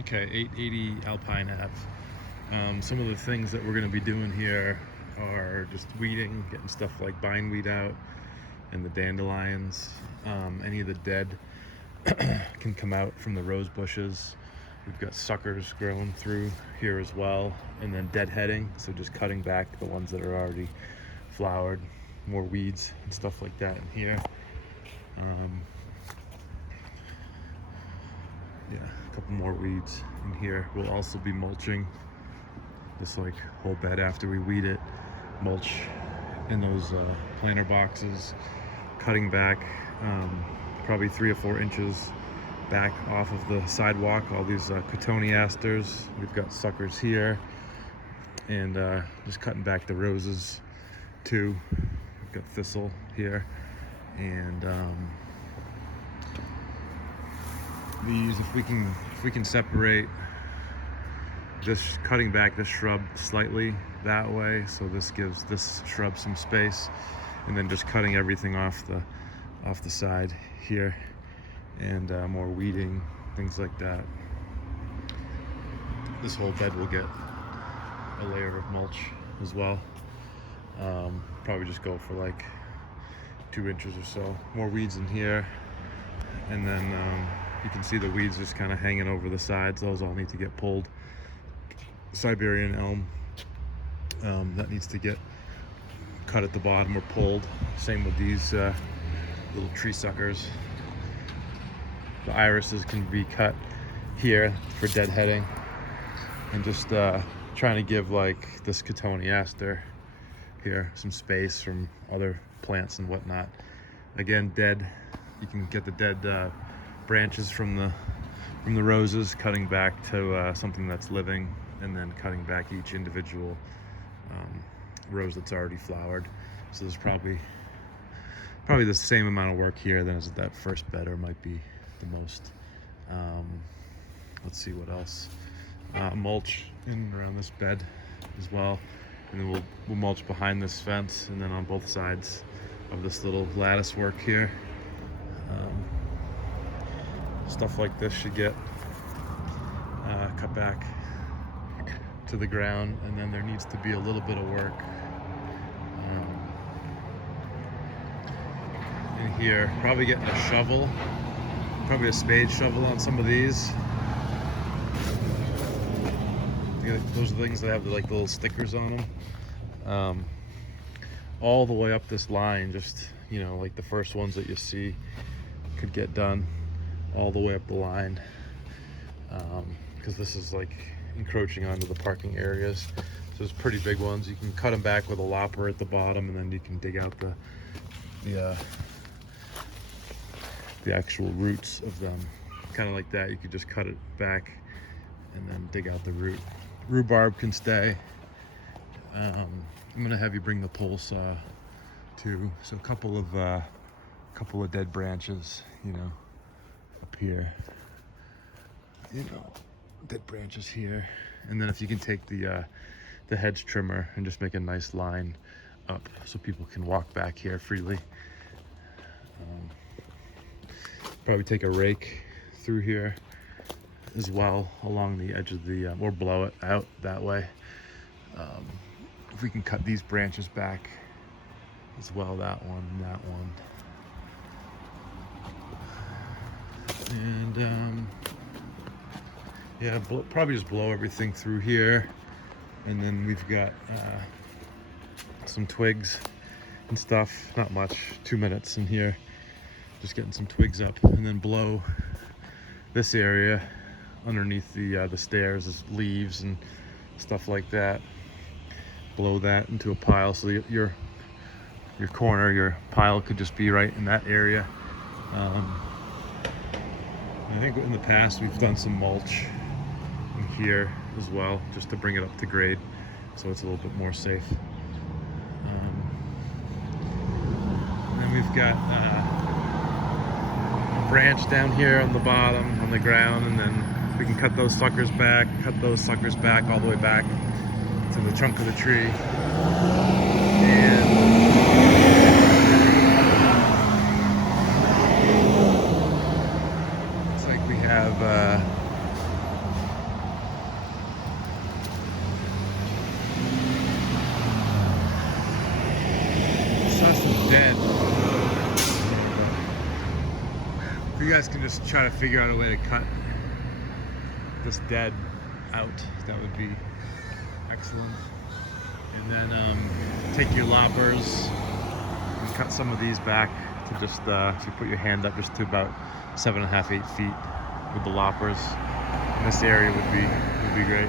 Okay, 880 Alpine Ave. Some of the things that we're going to be doing here are just weeding, getting stuff like bindweed out and the dandelions. Any of the dead can come out from the rose bushes. We've got suckers growing through here as well, and then deadheading, so just cutting back the ones that are already flowered. More weeds and stuff like that in here. Yeah, a couple more weeds in here. We'll also be mulching this like whole bed after we weed it. Mulch in those planter boxes, cutting back probably 3 or 4 inches back off of the sidewalk. All these cotoneasters. We've got suckers here, and just cutting back the roses too. We've got thistle here, and these, if we can separate this, cutting back this shrub slightly that way, so this gives this shrub some space, and then just cutting everything off the side here, and more weeding, things like that. This whole bed will get a layer of mulch as well. Probably just go for like 2 inches or so. More weeds in here, and then you can see the weeds just kind of hanging over the sides. Those all need to get pulled. Siberian elm, that needs to get cut at the bottom or pulled. Same with these little tree suckers. The irises can be cut here for deadheading, and just trying to give like this cotoneaster here some space from other plants and whatnot. Again, dead, you can get the dead branches from the roses, cutting back to something that's living, and then cutting back each individual rose that's already flowered. So there's probably the same amount of work here than as that first bed, or might be the most. Let's see what else. Mulch in and around this bed as well, and then we'll mulch behind this fence, and then on both sides of this little lattice work here. Stuff like this should get cut back to the ground, and then there needs to be a little bit of work in here. Probably getting a shovel, probably a spade shovel on some of these. Those are things that have like little stickers on them. All the way up this line, just, you know, like the first ones that you see could get done all the way up the line, because this is like encroaching onto the parking areas. So it's pretty big ones. You can cut them back with a lopper at the bottom, and then you can dig out the actual roots of them, kind of like that. You could just cut it back and then dig out the root. Rhubarb can stay. I'm gonna have you bring the pole saw too. So a couple of dead branches, you know, up here, you know, dead branches here. And then if you can take the hedge trimmer and just make a nice line up so people can walk back here freely. Probably take a rake through here as well along the edge of the, or blow it out that way. If we can cut these branches back as well, that one and that one. And yeah, probably just blow everything through here. And then we've got some twigs and stuff, not much, 2 minutes in here, just getting some twigs up, and then blow this area underneath the stairs as leaves and stuff like that. Blow that into a pile, so your corner, your pile could just be right in that area. I think in the past we've done some mulch in here as well, just to bring it up to grade, so it's a little bit more safe. And then we've got a branch down here on the bottom, on the ground, and then we can cut those suckers back all the way back to the trunk of the tree. And it's like we have dead. If you guys can just try to figure out a way to cut this dead out, that would be excellent. And then take your loppers and cut some of these back to just, if you put your hand up just to about 7.5, 8 feet with the loppers. And this area would be great.